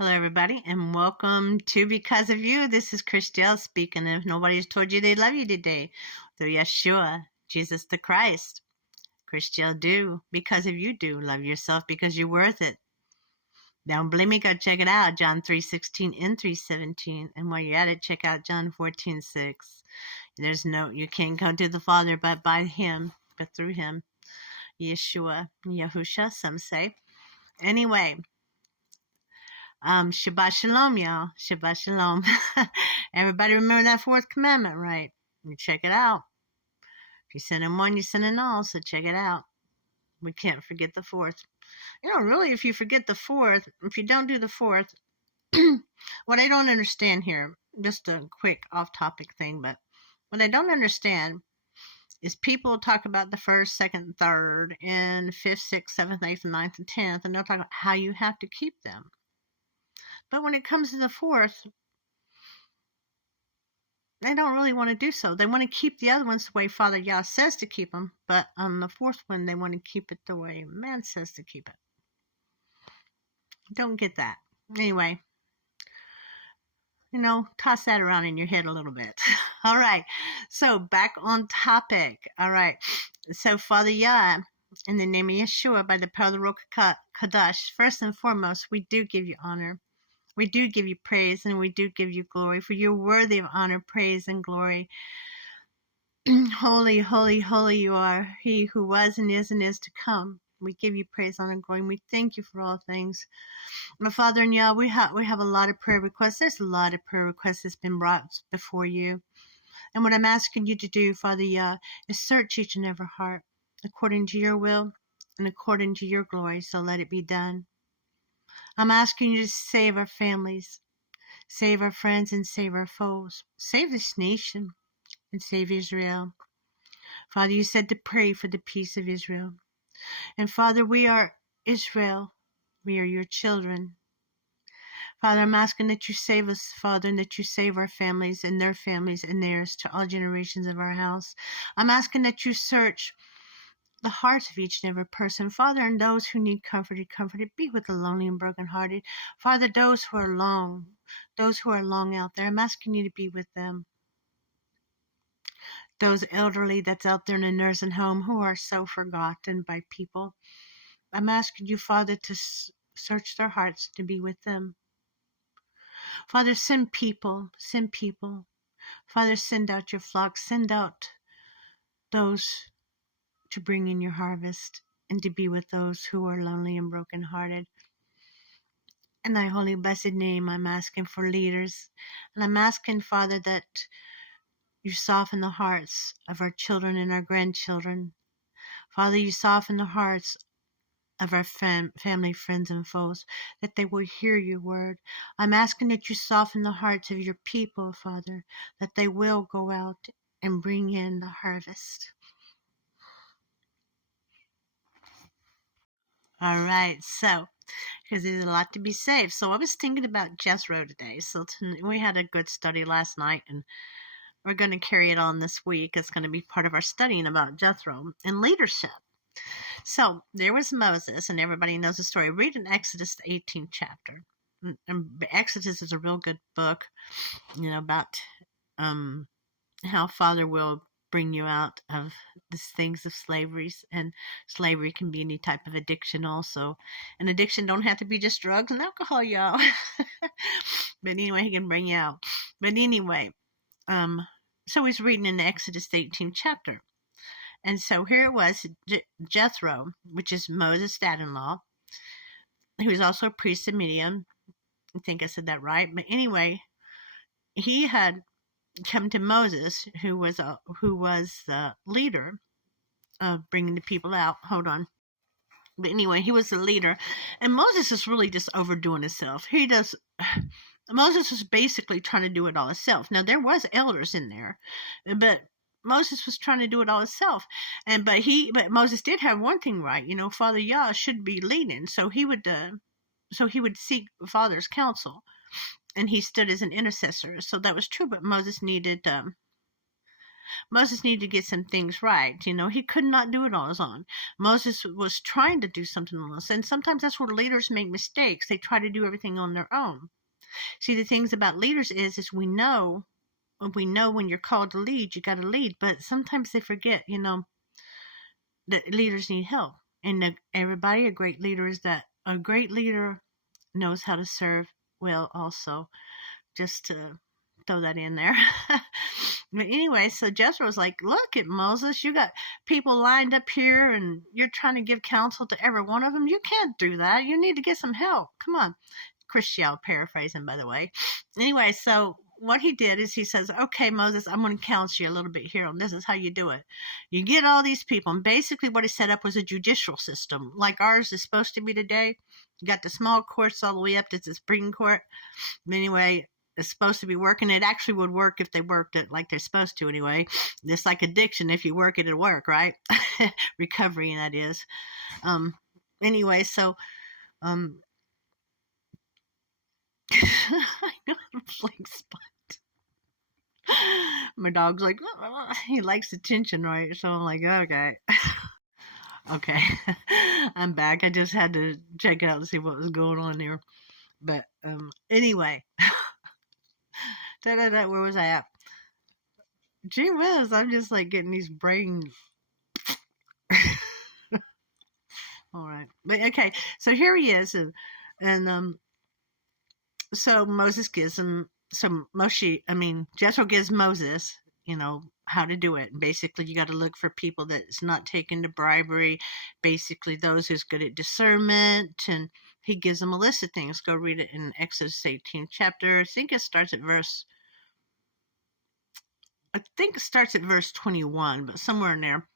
Hello, everybody, and welcome to Because of You. This is Christelle speaking. If nobody's told you they love you today, through Yeshua, Jesus the Christ, Christelle do. Because of you do. Love yourself because you're worth it. Don't believe me? Go check it out. John 3:16 and 3:17. And while you're at it, check out John 14:6. You can't go to the Father but by Him, but through Him. Yeshua, Yahusha, some say. Anyway. Shabbat Shalom, y'all. Shabbat Shalom. Everybody remember that fourth commandment, right? You check it out. If you sin in one, you sin in all, so check it out. We can't forget the fourth. Really, if you forget the fourth, if you don't do the fourth, what I don't understand here, just a quick off-topic thing, but what I don't understand is people talk about the first, second, third, and fifth, sixth, seventh, eighth, ninth, and 10th, and they'll talk about how you have to keep them. But when it comes to the fourth, they don't really want to do so. They want to keep the other ones the way Father Yah says to keep them, but on the fourth one, they want to keep it the way man says to keep it. Don't get that. Anyway, toss that around in your head a little bit. All right, so back on topic. All right, so Father Yah, in the name of Yeshua, by the power of the Ruach Kadosh, first and foremost, we do give you honor. We do give you praise and we do give you glory, for you're worthy of honor, praise, and glory. Holy, holy, holy you are, He who was and is to come. We give you praise, honor, and glory, and we thank you for all things. My Father and Yah, we have a lot of prayer requests. There's a lot of prayer requests that's been brought before you. And what I'm asking you to do, Father Yah, is search each and every heart according to your will and according to your glory, so let it be done. I'm asking you to save our families, save our friends, and save our foes. Save this nation and save Israel. Father, you said to pray for the peace of Israel. And Father, we are Israel. We are your children. Father, I'm asking that you save us, Father, and that you save our families and their families and theirs to all generations of our house. I'm asking that you search the hearts of each and every person, Father, and those who need comforted, be with the lonely and brokenhearted. Father, those who are long out there, I'm asking you to be with them. Those elderly that's out there in a nursing home who are so forgotten by people, I'm asking you, Father, to search their hearts to be with them. Father, send people. Father, send out your flock, send out those to bring in your harvest and to be with those who are lonely and brokenhearted. In thy holy blessed name, I'm asking for leaders. And I'm asking, Father, that you soften the hearts of our children and our grandchildren. Father, you soften the hearts of our family, friends, and foes, that they will hear your word. I'm asking that you soften the hearts of your people, Father, that they will go out and bring in the harvest. All right, so, because there's a lot to be saved. So I was thinking about Jethro today. So we had a good study last night, and we're going to carry it on this week. It's going to be part of our studying about Jethro and leadership. So there was Moses, and everybody knows the story. Read in Exodus, the 18th chapter. And Exodus is a real good book, about how Father will bring you out of these things of slavery, and slavery can be any type of addiction also. And addiction don't have to be just drugs and alcohol, y'all. But anyway, he can bring you out. But anyway, so he's reading in the Exodus 18th chapter. And so here it was, Jethro, which is Moses' dad-in-law, who was also a priest of Midian. I think I said that right. But anyway, he had come to Moses, who was the leader of bringing the people out. Hold on. But anyway, he was the leader. And Moses is really just overdoing himself. Moses was basically trying to do it all himself. Now, there was elders in there, but Moses was trying to do it all himself. But Moses did have one thing right. Father Yah should be leading. So he would seek Father's counsel. And he stood as an intercessor. So that was true, but Moses needed Moses needed to get some things right. He could not do it on his own. Moses was trying to do something on his own. And sometimes that's where leaders make mistakes. They try to do everything on their own. See, the things about leaders is we know when you're called to lead, you got to lead. But sometimes they forget, that leaders need help. And a great leader knows how to serve well also. Just to throw that in there. But anyway, so Jethro was like, look at Moses, you got people lined up here and you're trying to give counsel to every one of them. You can't do that. You need to get some help. Come on. Christian paraphrasing, by the way. Anyway, so what he did is he says, okay, Moses, I'm going to counsel you a little bit here, and this is how you do it. You get all these people, and basically what he set up was a judicial system, like ours is supposed to be today. You got the small courts all the way up to the Supreme Court. Anyway, it's supposed to be working. It actually would work if they worked it like they're supposed to anyway. It's like addiction. If you work it, it'll work, right? Recovery, that is. Anyway, so I got a blank spot. My dog's like, oh, he likes attention, right? So I'm like, okay. Okay. I'm back. I just had to check it out and see what was going on there. But anyway. Where was I at? Gee whiz, I'm just like getting these brain. All right. But okay, so here he is. And so Moses gives him Jethro gives Moses, how to do it. And basically, you got to look for people that's not taking the bribery. Basically, those who's good at discernment. And he gives them a list of things. Go read it in Exodus 18th chapter. I think it starts at verse 21, but somewhere in there.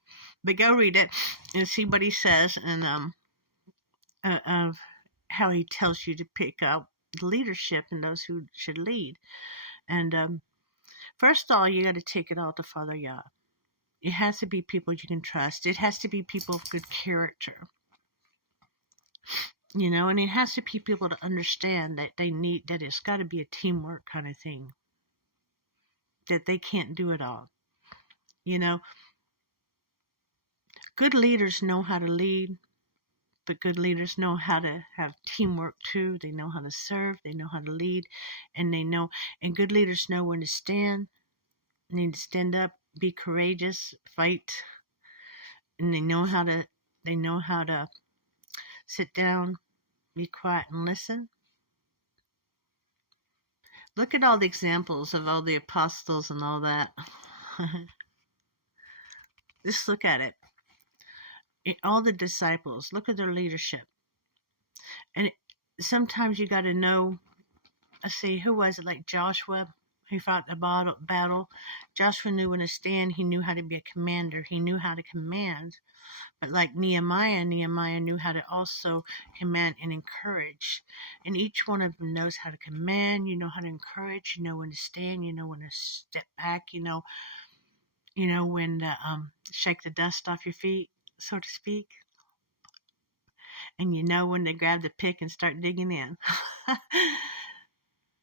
But go read it and see what he says and of how he tells you to pick out leadership and those who should lead. And first of all, you got to take it all to Father Yah. It has to be people you can trust. It has to be people of good character. And it has to be people to understand that that it's got to be a teamwork kind of thing. That they can't do it all. Good leaders know how to lead, but good leaders know how to have teamwork too. They know how to serve, they know how to lead, and good leaders know when to stand. They need to stand up, be courageous, fight, and they know how to sit down, be quiet, and listen. Look at all the examples of all the apostles and all that. Just look at it. All the disciples, look at their leadership. And sometimes you got to know, let's see, who was it? Like Joshua, who fought the battle. Joshua knew when to stand. He knew how to be a commander. He knew how to command. But like Nehemiah knew how to also command and encourage. And each one of them knows how to command. You know how to encourage. You know when to stand. You know when to step back. You know when to shake the dust off your feet, so to speak. And you know when to grab the pick and start digging in.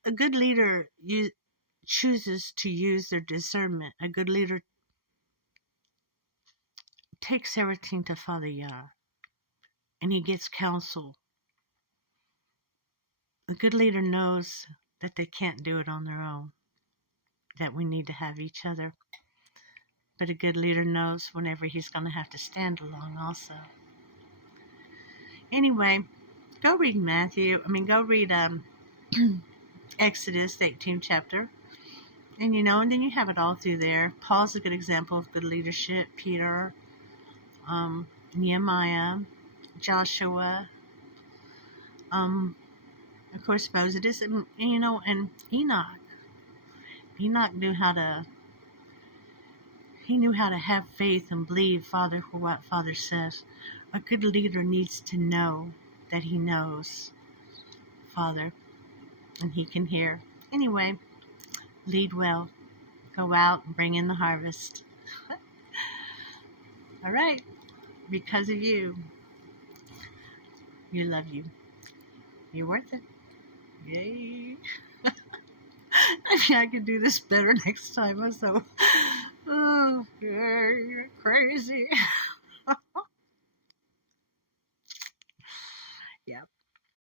A good leader chooses to use their discernment. A good leader takes everything to Father Yah, and he gets counsel. A good leader knows that they can't do it on their own, that we need to have each other. But a good leader knows whenever he's going to have to stand along also. Anyway, go read go read Exodus, the 18th chapter. And and then you have it all through there. Paul's a good example of good leadership. Peter, Nehemiah, Joshua, of course Moses, and Enoch. Enoch knew how to have faith and believe for what Father says. A good leader needs to know that he knows Father and he can hear. Anyway, lead well. Go out and bring in the harvest. All right. Because of you. You love you. You're worth it. Yay. I can do this better next time. So, You're crazy.